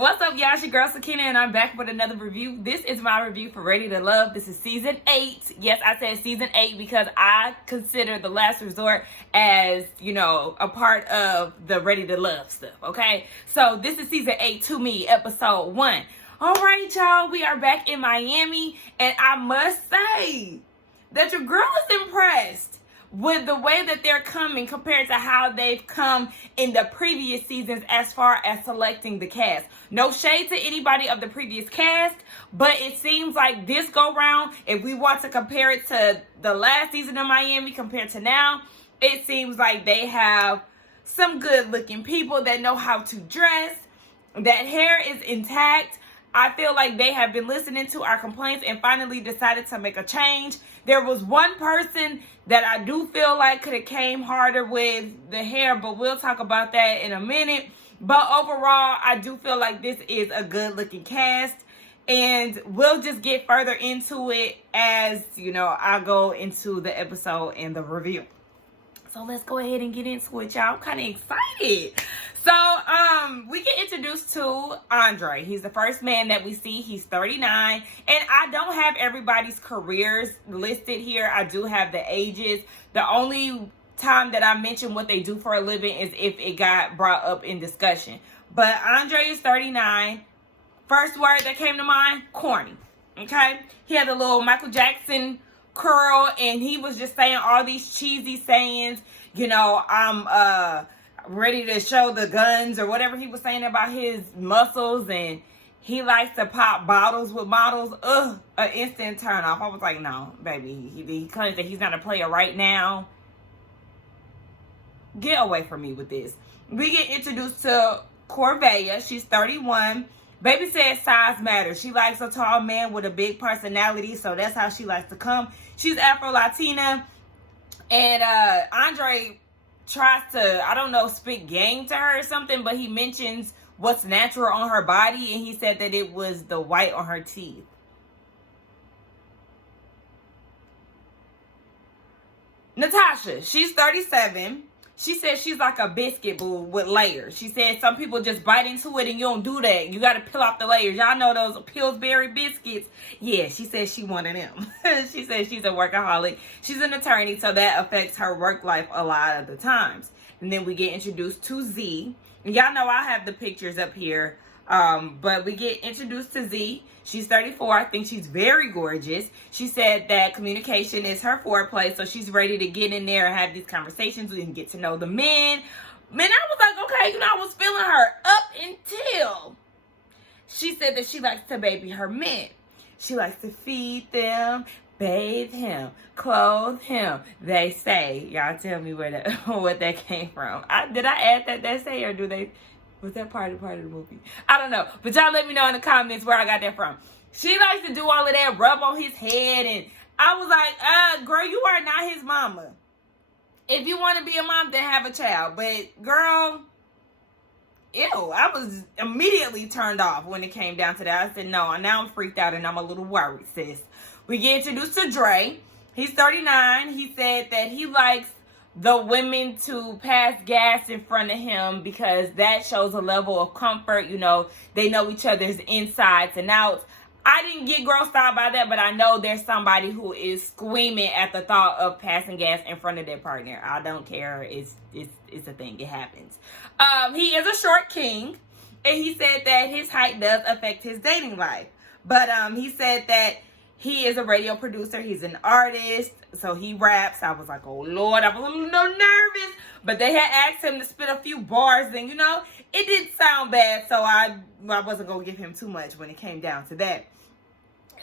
What's up, y'all? It's your girl Sakina, and I'm back with another review. This is my review for Ready to Love. This is season 8. Yes, I said season 8 because I consider The Last Resort as, a part of the Ready to Love stuff, okay? So this is season 8 to me, episode 1. All right, y'all, we are back in Miami, and I must say that your girl is impressed with the way that they're coming compared to how they've come in the previous seasons as far as selecting the cast. No shade to anybody of the previous cast, but it seems like this go round, if we want to compare it to the last season of Miami compared to now, it seems like they have some good looking people that know how to dress. That hair is intact. I feel like they have been listening to our complaints and finally decided to make a change. There was one person that I do feel like could have came harder with the hair, but we'll talk about that in a minute. But overall, I do feel like this is a good looking cast, and we'll just get further into it as, I go into the episode and the review. So let's go ahead and get into it, y'all. I'm kind of excited. So, we get introduced to Andre. He's the first man that we see. He's 39. And I don't have everybody's careers listed here. I do have the ages. The only time that I mention what they do for a living is if it got brought up in discussion. But Andre is 39. First word that came to mind, corny. Okay? He had a little Michael Jackson curl, and he was just saying all these cheesy sayings. I'm ready to show the guns or whatever he was saying about his muscles, and he likes to pop bottles with models. An instant turn off. I was like, no, baby. He claims that he's not a player right now. Get away from me with this. We get introduced to Corvea. She's 31. Baby said size matters. She likes a tall man with a big personality, so that's how she likes to come. She's Afro-Latina, and Andre tries to, spit game to her or something, but he mentions what's natural on her body, and he said that it was the white on her teeth. Natasha, she's 37. She says she's like a biscuit, boo, with layers. She said some people just bite into it and you don't do that. You got to peel off the layers. Y'all know those Pillsbury biscuits? Yeah, she says she one of them. She says she's a workaholic. She's an attorney, so that affects her work life a lot of the times. And then we get introduced to Z. And y'all know I have the pictures up here. But we get introduced to Z. She's 34. I think she's very gorgeous. She said that communication is her foreplay, so she's ready to get in there and have these conversations. We can get to know the men. Man, I was like, okay, I was feeling her up until she said that she likes to baby her men. She likes to feed them, bathe him, clothe him. They say. Y'all tell me where that what that came from. Did I add that they say, or do they? Was that part of the movie? I don't know. But y'all let me know in the comments where I got that from. She likes to do all of that, rub on his head. And I was like, girl, you are not his mama. If you want to be a mom, then have a child. But, girl, ew. I was immediately turned off when it came down to that. I said, no, now I'm freaked out and I'm a little worried, sis. We get introduced to Dre. He's 39. He said that he likes the women to pass gas in front of him because that shows a level of comfort. They know each other's insides and outs. I didn't get grossed out by that, but I know there's somebody who is screaming at the thought of passing gas in front of their partner. I don't care. It's a thing. It happens. He is a short king, and he said that his height does affect his dating life. But he said that he is a radio producer. He's an artist, so he raps. I was like, oh, Lord, I'm a little nervous. But they had asked him to spit a few bars, and, it didn't sound bad, so I wasn't going to give him too much when it came down to that.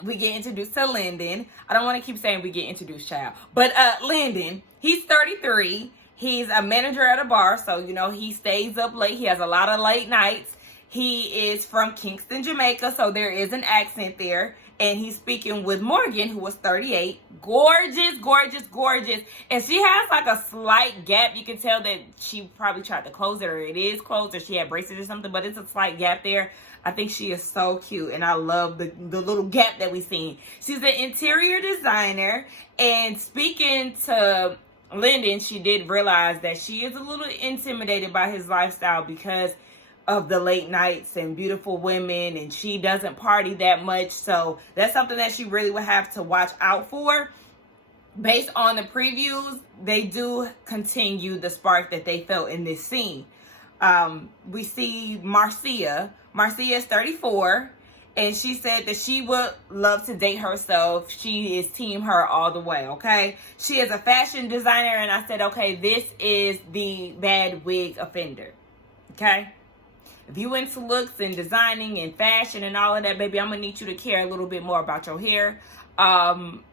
We get introduced to Lyndon. I don't want to keep saying we get introduced, child. But Lyndon, he's 33. He's a manager at a bar, so, he stays up late. He has a lot of late nights. He is from Kingston, Jamaica, so there is an accent there. And he's speaking with Morgan, who was 38. Gorgeous, gorgeous, gorgeous. And she has like a slight gap. You can tell that she probably tried to close it, or it is closed, or she had braces or something. But it's a slight gap there. I think she is so cute. And I love the little gap that we seen. She's an interior designer. And speaking to Lyndon, she did realize that she is a little intimidated by his lifestyle because of the late nights and beautiful women, and she doesn't party that much. So that's something that she really would have to watch out for. Based on the previews, they do continue the spark that they felt in this scene. We see Marcia. Marcia is 34, and she said that she would love to date herself. She is team her all the way, okay? She is a fashion designer, and I said, okay, this is the bad wig offender, okay? If you into looks and designing and fashion and all of that, baby, I'm going to need you to care a little bit more about your hair. I'm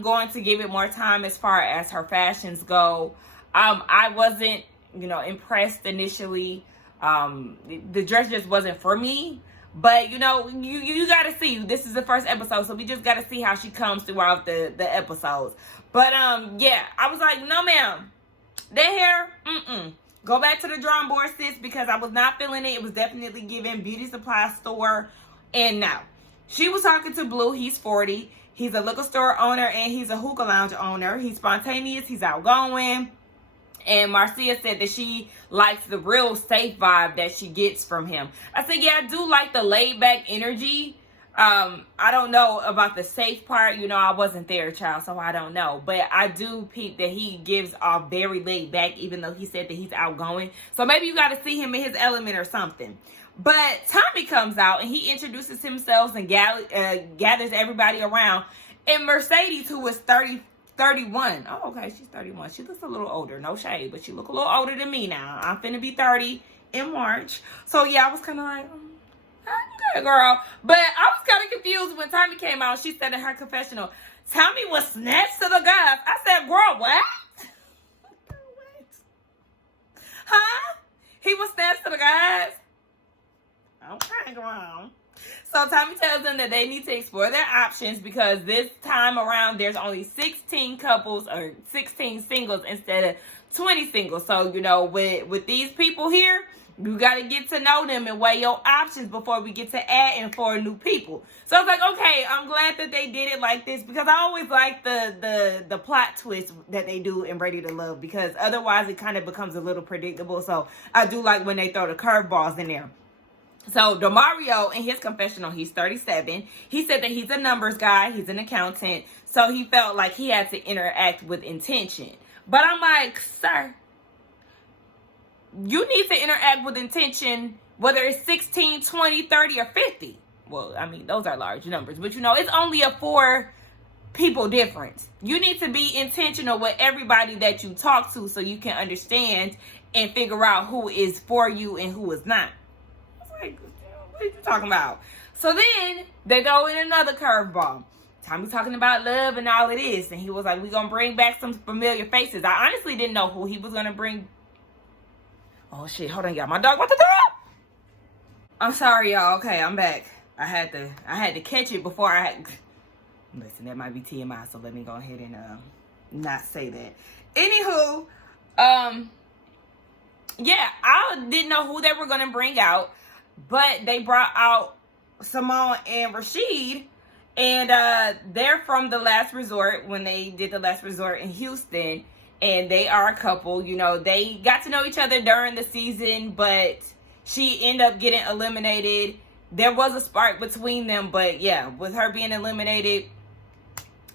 going to give it more time as far as her fashions go. I wasn't, impressed initially. The dress just wasn't for me. But, you got to see. This is the first episode, so we just got to see how she comes throughout the episodes. But, yeah, I was like, no, ma'am. That hair, Go back to the drawing board, sis, because I was not feeling it. It was definitely giving beauty supply store. And now, she was talking to Blue. He's 40. He's a liquor store owner, and he's a hookah lounge owner. He's spontaneous. He's outgoing. And Marcia said that she likes the real safe vibe that she gets from him. I said, yeah, I do like the laid-back energy. I don't know about the safe part. I wasn't there, child, so I don't know. But I do peep that he gives off very laid back, even though he said that he's outgoing. So maybe you got to see him in his element or something. But Tommy comes out, and he introduces himself and gathers everybody around. And Mercedes, who was 31. Oh, okay, she's 31. She looks a little older. No shade, but she look a little older than me now. I'm finna be 30 in March. So, yeah, I was kind of like, okay, girl. But I was kind of confused when Tommy came out. She said in her confessional, Tommy was snatched to the guys. I said, girl, what? Huh? He was snatched to the guys? Okay, girl. So Tommy tells them that they need to explore their options because this time around there's only 16 couples or 16 singles instead of 20 singles. So, with these people here, you got to get to know them and weigh your options before we get to adding for new people. So I was like, okay, I'm glad that they did it like this because I always like the plot twist that they do in Ready to Love because otherwise it kind of becomes a little predictable. So I do like when they throw the curveballs in there. So DeMario, in his confessional, he's 37. He said that he's a numbers guy. He's an accountant. So he felt like he had to interact with intention. But I'm like, sir, you need to interact with intention, whether it's 16, 20, 30, or 50. Well, I mean, those are large numbers. But, it's only a 4 people difference. You need to be intentional with everybody that you talk to so you can understand and figure out who is for you and who is not. Like, what are you talking about? So then they go in another curveball. Tommy's talking about love and all of this, and he was like, we're gonna bring back some familiar faces. I honestly didn't know who he was gonna bring. Oh shit, hold on, y'all. My dog, what the dog? I'm sorry, y'all. Okay, I'm back. I had to catch it before I had. Listen, that might be TMI, so let me go ahead and not say that. Anywho, yeah, I didn't know who they were gonna bring out. But they brought out Simone and Rashid, and they're from The Last Resort when they did The Last Resort in Houston, and they are a couple. They got to know each other during the season, but she ended up getting eliminated. There was a spark between them, but yeah, with her being eliminated,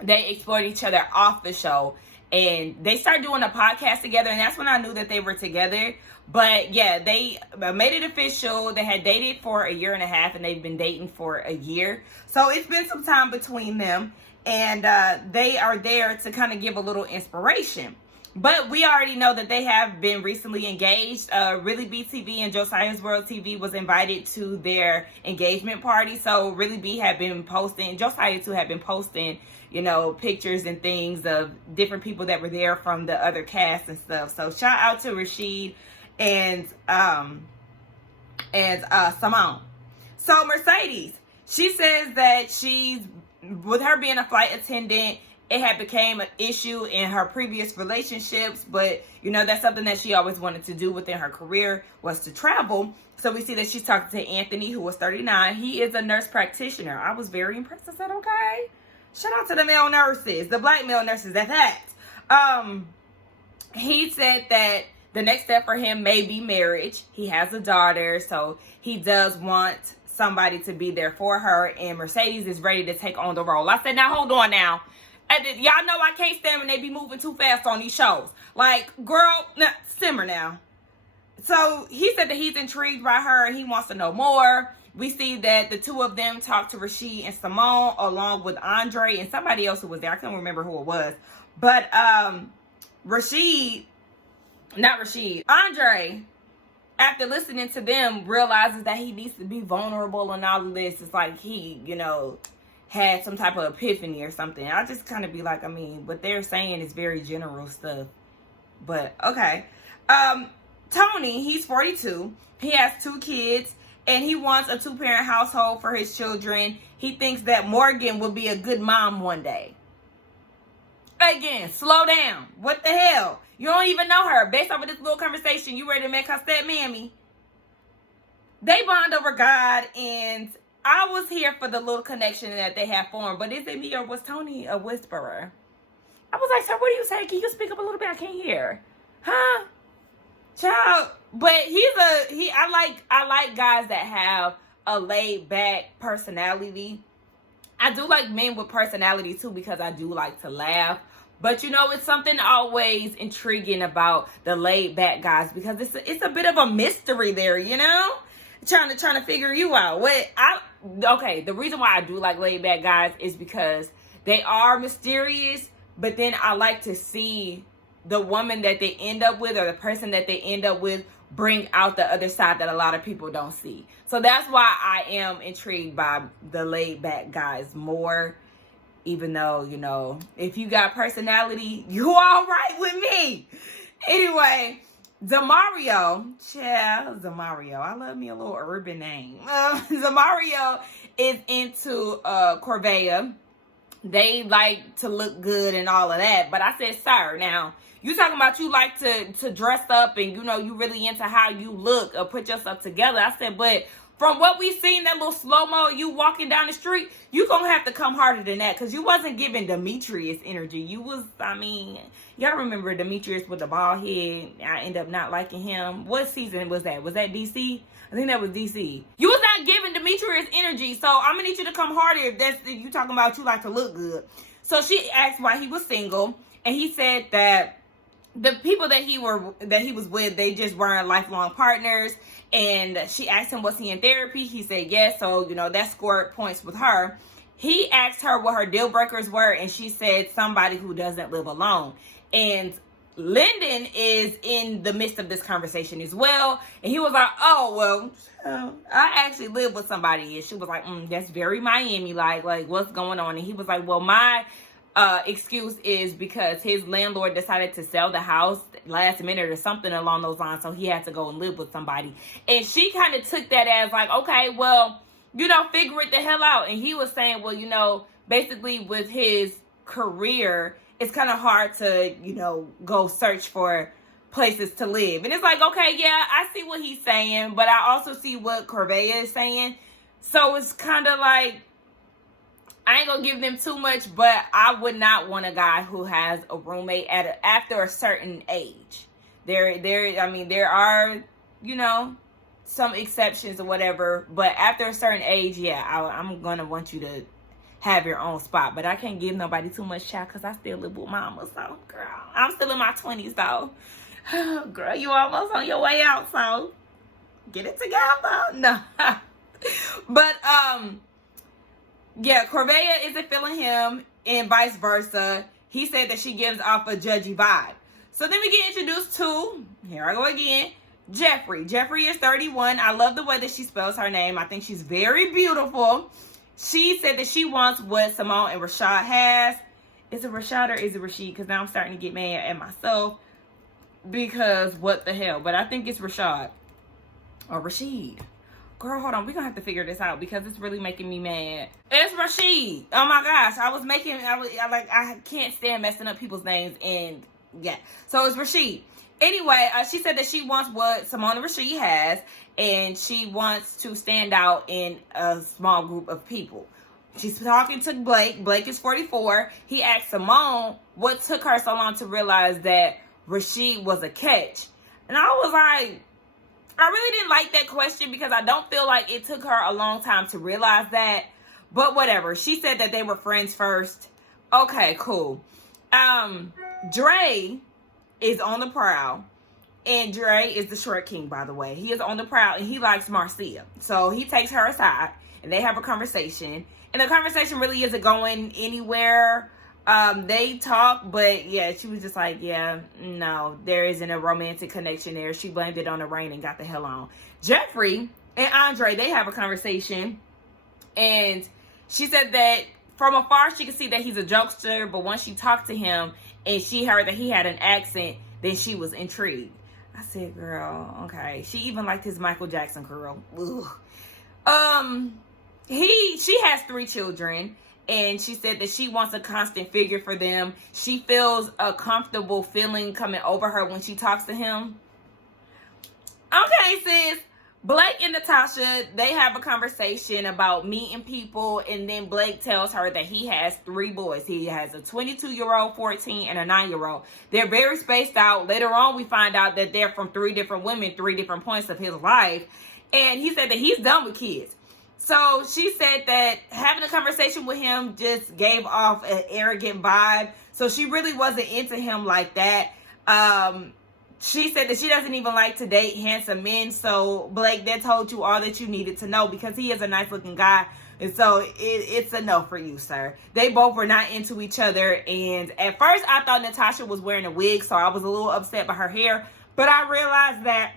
they explored each other off the show, and they started doing a podcast together, and that's when I knew that they were together. But yeah, they made it official. They had dated for a year and a half, and they've been dating for a year. So it's been some time between them, and they are there to kind of give a little inspiration. But we already know that they have been recently engaged. Really B TV and Josiah's World TV was invited to their engagement party. So Really B had been posting, Josiah too had been posting, pictures and things of different people that were there from the other cast and stuff. So shout out to Rashid and Simone. So Mercedes, she says that with her being a flight attendant, it had became an issue in her previous relationships, but that's something that she always wanted to do within her career was to travel. So we see that she's talking to Anthony, who was 39. He is a nurse practitioner. I was very impressed. I said, okay. Shout out to the male nurses, the black male nurses at that. He said that The next step for him may be marriage. He has a daughter, so he does want somebody to be there for her, and Mercedes is ready to take on the role. I said, now hold on now. Y'all know I can't stand when they be moving too fast on these shows. Like, girl, simmer now. So he said that he's intrigued by her and he wants to know more. We see that the two of them talked to Rashid and Simone along with Andre and somebody else who was there. I can't remember who it was. But Andre, after listening to them, realizes that he needs to be vulnerable and all of this. It's like he, had some type of epiphany or something. I just kind of be like, I mean, what they're saying is very general stuff. But, okay. Tony, he's 42. He has 2 kids. And he wants a 2-parent household for his children. He thinks that Morgan will be a good mom one day. Again, slow down. What the hell? You don't even know her. Based off of this little conversation, you ready to make her step mammy. They bond over God, and I was here for the little connection that they have formed. But is it me or was Tony a whisperer? I was like, sir, what do you say? Can you speak up a little bit? I can't hear. Huh? Child. But I like guys that have a laid back personality. I do like men with personality too, because I do like to laugh. But it's something always intriguing about the laid back guys, because it's a bit of a mystery there, trying to figure you out. The reason why I do like laid back guys is because they are mysterious, but then I like to see the woman that they end up with or the person that they end up with bring out the other side that a lot of people don't see. So that's why I am intrigued by the laid back guys more, even though, if you got personality, you all right with me. Anyway, Zamario, I love me a little urban name. Zamario is into Corvea. They like to look good and all of that. But I said, sir, now, you talking about you like to dress up and, you really into how you look or put yourself together. I said, but from what we seen, that little slow-mo, you walking down the street, you gonna have to come harder than that, because you wasn't giving Demetrius energy. You gotta remember Demetrius with the bald head. I end up not liking him. What season was that? Was that DC? I think that was DC. You was not giving Demetrius energy, so I'm gonna need you to come harder if you talking about you like to look good. So she asked why he was single, and he said that the people that he was with, they just weren't lifelong partners. And she asked him, was he in therapy? He said yes. So, that scored points with her. He asked her what her deal breakers were, and she said somebody who doesn't live alone. And Lyndon is in the midst of this conversation as well. And he was like, oh, well, I actually live with somebody. And she was like, that's very Miami. Like, what's going on? And he was like, well, my excuse is because his landlord decided to sell the house last minute or something along those lines, so he had to go and live with somebody. And she kind of took that as like, okay, well, figure it the hell out. And he was saying, well, basically with his career, it's kind of hard to, go search for places to live. And it's like, okay, yeah, I see what he's saying, but I also see what Corvea is saying. So it's kind of like, I ain't gonna give them too much, but I would not want a guy who has a roommate after a certain age. There are, some exceptions or whatever, but after a certain age, yeah, I'm gonna want you to have your own spot. But I can't give nobody too much child, because I still live with mama. So, girl, I'm still in my 20s, though. Girl, you almost on your way out, so get it together. No. But, yeah, Corvea isn't feeling him, and vice versa. He said that she gives off a judgy vibe. So then we get introduced to, here I go again, Jeffrey. Jeffrey is 31. I love the way that she spells her name. I think she's very beautiful. She said that she wants what Simone and Rashad has. Is it Rashad or is it Rashid? Because now I'm starting to get mad at myself. Because what the hell? But I think it's Rashad or Rashid. Girl, hold on. We're going to have to figure this out, because it's really making me mad. It's Rashid. Oh, my gosh. I can't stand messing up people's names. And, yeah. So, it's Rashid. Anyway, she said that she wants what Simone and Rashid has. And she wants to stand out in a small group of people. She's talking to Blake. Blake is 44. He asked Simone what took her so long to realize that Rashid was a catch. And I was like, I really didn't like that question because I don't feel like it took her a long time to realize that. But whatever. She said that they were friends first. Okay, cool. Dre is on the prowl. And Dre is the short king, by the way. He is on the prowl and he likes Marcia. So he takes her aside and they have a conversation. And the conversation really isn't going anywhere. They talk, but yeah, she was just like, yeah, no, there isn't a romantic connection there. She blamed it on the rain and got the hell on. Jeffrey and Andre, they have a conversation. And she said that from afar, she could see that he's a jokester. But once she talked to him and she heard that he had an accent, then she was intrigued. I said, girl, okay. She even liked his Michael Jackson curl. Ugh. She has 3 children. And she said that she wants a constant figure for them. She feels a comfortable feeling coming over her when she talks to him. Okay, sis. Blake and Natasha, they have a conversation about meeting people. And then Blake tells her that he has 3 boys. He has a 22-year-old, 14, and a 9-year-old. They're very spaced out. Later on, we find out that they're from 3 different women, 3 different points of his life. And he said that he's done with kids. So she said that having a conversation with him just gave off an arrogant vibe. So she really wasn't into him like that. She said that she doesn't even like to date handsome men. So Blake, that told you all that you needed to know because he is a nice looking guy. And so it's a no for you, sir. They both were not into each other. And at first I thought Natasha was wearing a wig. So I was a little upset by her hair. But I realized that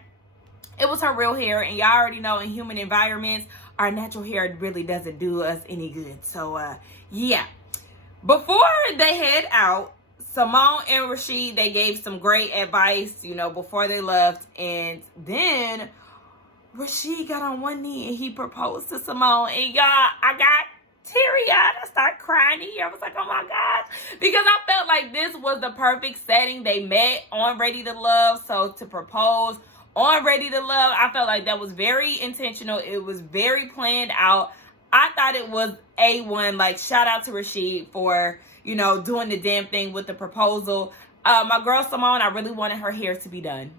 it was her real hair. And y'all already know in human environments, our natural hair really doesn't do us any good. So, yeah. Before they head out, Simone and Rashid, they gave some great advice, before they left. And then Rashid got on one knee and he proposed to Simone. And y'all, I got teary-eyed. I started crying here. I was like, oh my gosh. Because I felt like this was the perfect setting. They met on Ready to Love. So to propose on Ready to Love, I felt like that was very intentional. It was very planned out. I thought it was A1. Like, shout out to Rashid for, doing the damn thing with the proposal. My girl Simone, I really wanted her hair to be done.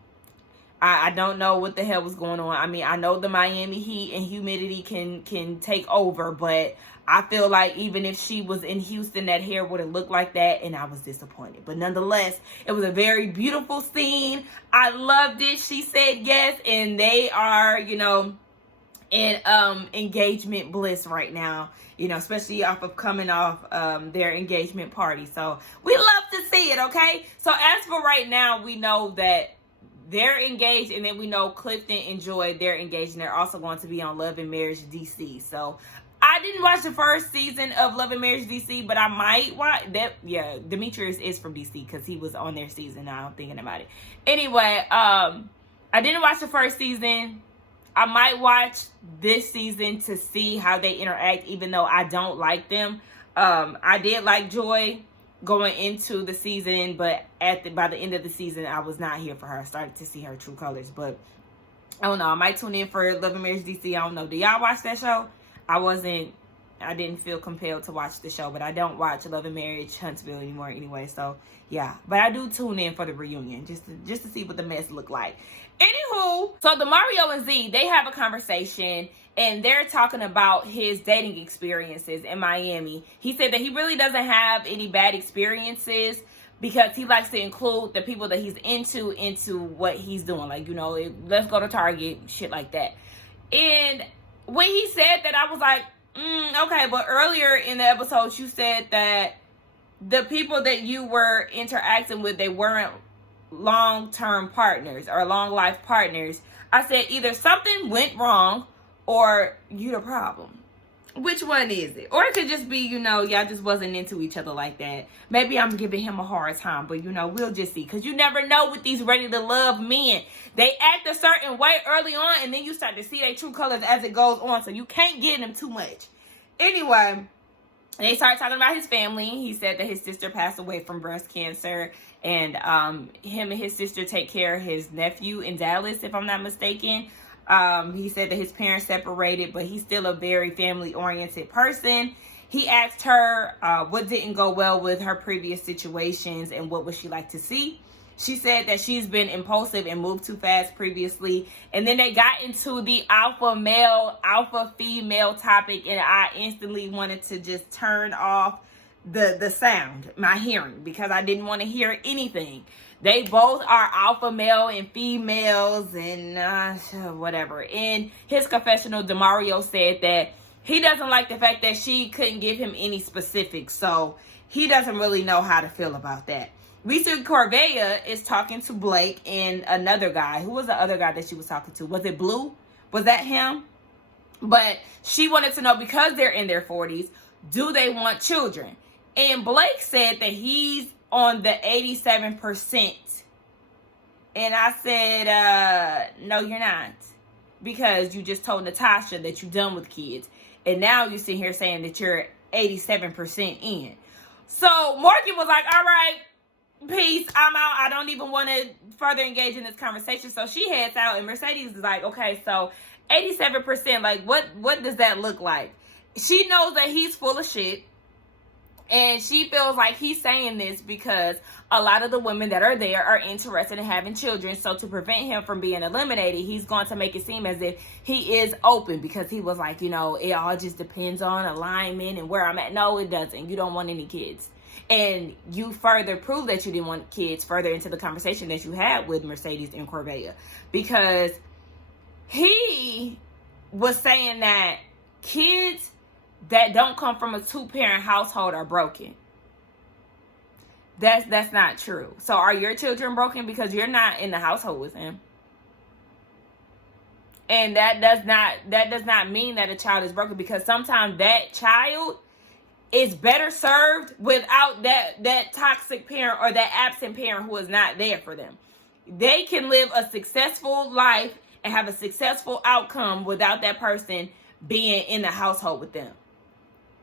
I don't know what the hell was going on. I mean, I know the Miami heat and humidity can take over, but I feel like even if she was in Houston, that hair would have looked like that, and I was disappointed. But nonetheless, it was a very beautiful scene. I loved it. She said yes, and they are, in engagement bliss right now, especially coming off their engagement party. So we love to see it, okay? So as for right now, we know that they're engaged, and then we know Clifton and Joy, they're engaged, and they're also going to be on Love and Marriage DC. So I didn't watch the first season of Love and Marriage DC, but I might watch that. Yeah, Demetrius is from DC because he was on their season. Now I'm thinking about it. Anyway, I didn't watch the first season. I might watch this season to see how they interact, even though I don't like them. I did like Joy going into the season, but by the end of the season, I was not here for her. I started to see her true colors, but I don't know. I might tune in for Love and Marriage DC. I don't know. Do y'all watch that show? I didn't feel compelled to watch the show, but I don't watch Love and Marriage Huntsville anymore anyway. So yeah, but I do tune in for the reunion just to see what the mess look like. Anywho, so the Mario and Z, they have a conversation and they're talking about his dating experiences in Miami. He said that he really doesn't have any bad experiences because he likes to include the people that he's into what he's doing. Like, let's go to Target, shit like that. And when he said that, I was like, okay. But earlier in the episode, you said that the people that you were interacting with, they weren't long-term partners or long-life partners. I said either something went wrong or you the problem. Which one is it? Or it could just be, y'all just wasn't into each other like that. Maybe I'm giving him a hard time, but we'll just see. Because you never know with these Ready to Love men. They act a certain way early on, and then you start to see their true colors as it goes on. So you can't get them too much. Anyway, they started talking about his family. He said that his sister passed away from breast cancer. And him and his sister take care of his nephew in Dallas, if I'm not mistaken. He said that his parents separated, but he's still a very family-oriented person. He asked her what didn't go well with her previous situations and what would she like to see. She said that she's been impulsive and moved too fast previously. And then they got into the alpha male, alpha female topic, and I instantly wanted to just turn off the sound, my hearing, because I didn't want to hear anything. They both are alpha male and females and whatever. In his confessional, DeMario said that he doesn't like the fact that she couldn't give him any specifics. So he doesn't really know how to feel about that. Lisa Corvea is talking to Blake and another guy. Who was the other guy that she was talking to? Was it Blue? Was that him? But she wanted to know, because they're in their 40s, do they want children? And Blake said that he's on the 87%. And I said, no, you're not. Because you just told Natasha that you're done with kids. And now you sit here saying that you're 87% in. So Morgan was like, all right, peace, I'm out. I don't even want to further engage in this conversation. So she heads out, and Mercedes is like, okay, so 87%, like what does that look like? She knows that he's full of shit. And she feels like he's saying this because a lot of the women that are there are interested in having children. So to prevent him from being eliminated, he's going to make it seem as if he is open, because he was like, you know, it all just depends on alignment and where I'm at. No, it doesn't. You don't want any kids. And you further prove that you didn't want kids further into the conversation that you had with Mercedes and Corvea, because he was saying that kids that don't come from a two-parent household are broken. That's not true. So are your children broken because you're not in the household with him? And that does not mean that a child is broken, because sometimes that child is better served without that toxic parent or that absent parent who is not there for them. They can live a successful life and have a successful outcome without that person being in the household with them.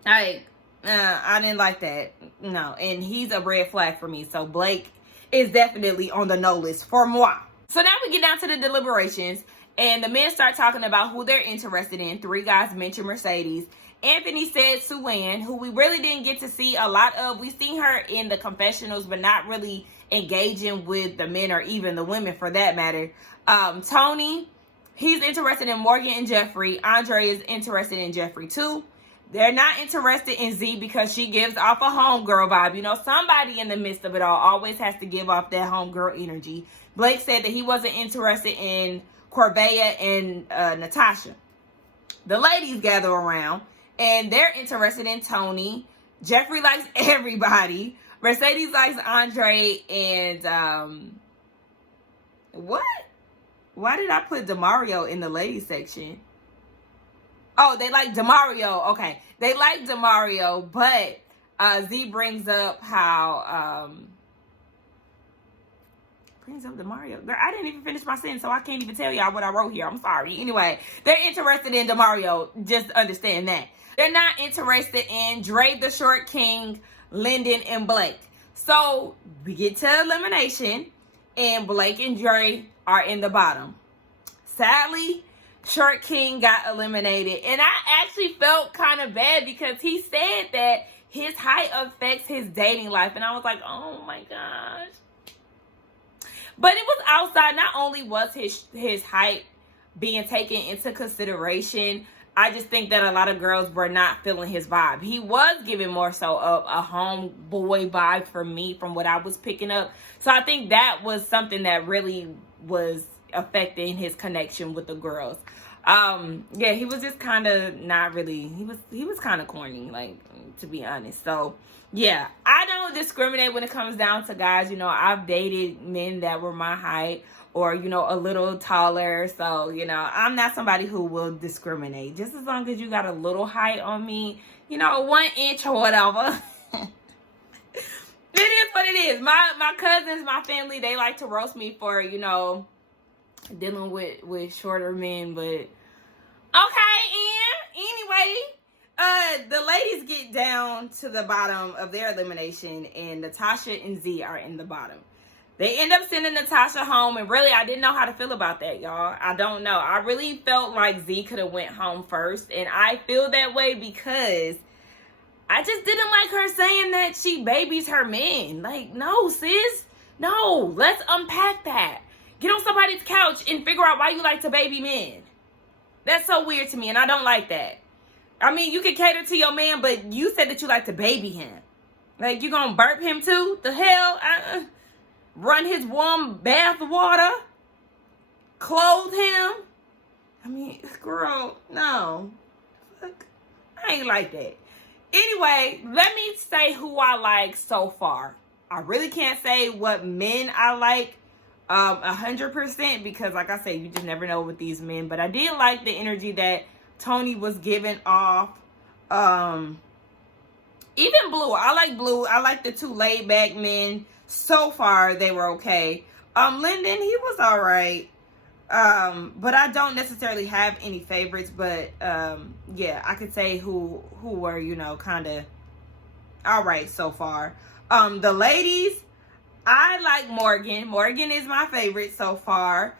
I didn't like that. No. And he's a red flag for me. So Blake is definitely on the no list for moi. So now we get down to the deliberations, and the men start talking about who they're interested in. 3 guys mentioned Mercedes. Anthony said Suanne, who we really didn't get to see a lot of. We seen her in the confessionals, but not really engaging with the men or even the women for that matter. Tony, he's interested in Morgan and Jeffrey. Andre is interested in Jeffrey too. They're not interested in Z because she gives off a homegirl vibe. You know, somebody in the midst of it all always has to give off that homegirl energy. Blake said that he wasn't interested in Corvea and Natasha. The ladies gather around, and they're interested in Tony. Jeffrey likes everybody. Mercedes likes Andre, and what? Why did I put DeMario in the ladies section? Oh, they like DeMario. Okay. They like DeMario, but Z brings up how brings up DeMario. Girl, I didn't even finish my sentence, so I can't even tell y'all what I wrote here. I'm sorry. Anyway, they're interested in DeMario. Just understand that. They're not interested in Dre the Short King, Lyndon, and Blake. So we get to elimination, and Blake and Dre are in the bottom. Sadly, Short King got eliminated, and I actually felt kind of bad because he said that his height affects his dating life, and I was like, oh my gosh. But it was outside. Not only was his height being taken into consideration, I just think that a lot of girls were not feeling his vibe. He was giving more so a homeboy vibe for me from what I was picking up. So I think that was something that really was affecting his connection with the girls. Yeah, he was just kind of not really, he was kind of corny, like, to be honest. So yeah, I don't discriminate when it comes down to guys. You know, I've dated men that were my height or, you know, a little taller. So, you know, I'm not somebody who will discriminate. Just as long as you got a little height on me, you know, 1 inch or whatever. It is what it is. My cousins, my family, they like to roast me for, you know, dealing with shorter men, but okay. And anyway, the ladies get down to the bottom of their elimination, and Natasha and Z are in the bottom. They end up sending Natasha home, and really, I didn't know how to feel about that, y'all. I don't know. I really felt like Z could have went home first, and I feel that way because I just didn't like her saying that she babies her men. Like, no, sis. No, let's unpack that. Get on somebody's couch and figure out why you like to baby men. That's so weird to me, and I don't like that. I mean, you can cater to your man, but you said that you like to baby him. Like, you gonna burp him too? The hell? Run his warm bath water? Clothe him? I mean, girl, no. Look, I ain't like that. Anyway, let me say who I like so far. I really can't say what men I like 100% because, like I said, you just never know with these men. But I did like the energy that Tony was giving off. Even Blue. I like Blue. I like the two laid back men. So far, they were okay. Lyndon, he was all right. But I don't necessarily have any favorites. But yeah, I could say who were, you know, kind of all right so far. The ladies, I like Morgan. Morgan is my favorite so far.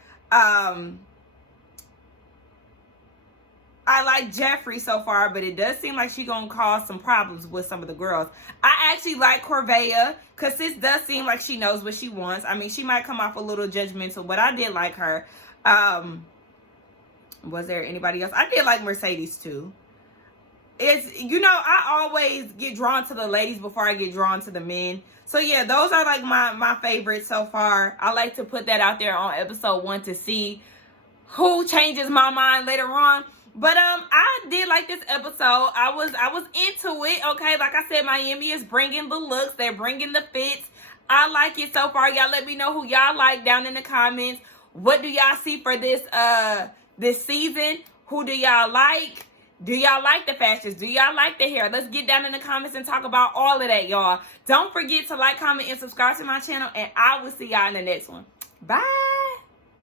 I like Jeffrey so far, but it does seem like she's going to cause some problems with some of the girls. I actually like Corvea, because this does seem like she knows what she wants. I mean, she might come off a little judgmental, but I did like her. Was there anybody else? I did like Mercedes, too. It's, you know, I always get drawn to the ladies before I get drawn to the men. So, yeah, those are, like, my favorites so far. I like to put that out there on episode 1 to see who changes my mind later on. But I did like this episode. I was into it. Okay, like I said, Miami is bringing the looks. They're bringing the fits. I like it so far. Y'all let me know who y'all like down in the comments. What do y'all see for this this season? Who do y'all like? Do y'all like the fashions? Do y'all like the hair? Let's get down in the comments and talk about all of that, y'all. Don't forget to like, comment, and subscribe to my channel. And I will see y'all in the next one. Bye.